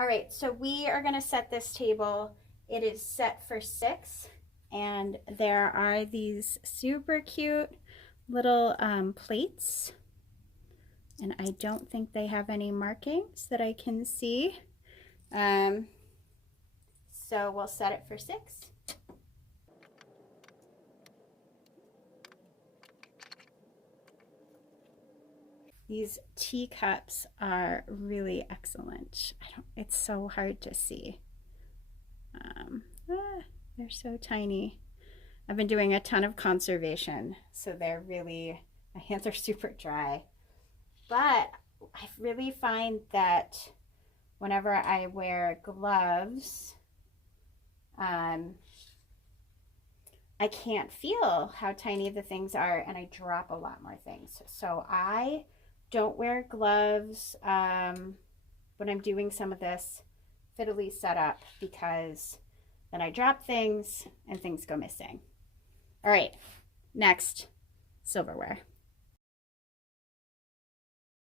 All right, so we are gonna set this table. It is set for 6, and there are these super cute little plates, and I don't think they have any markings that I can see. So we'll set it for 6. These teacups are really excellent. It's so hard to see. They're so tiny. I've been doing a ton of conservation, so they're really, my hands are super dry. But I really find that whenever I wear gloves, I can't feel how tiny the things are, and I drop a lot more things. So I don't wear gloves when I'm doing some of this fiddly setup, because then I drop things and things go missing. All right, next, silverware.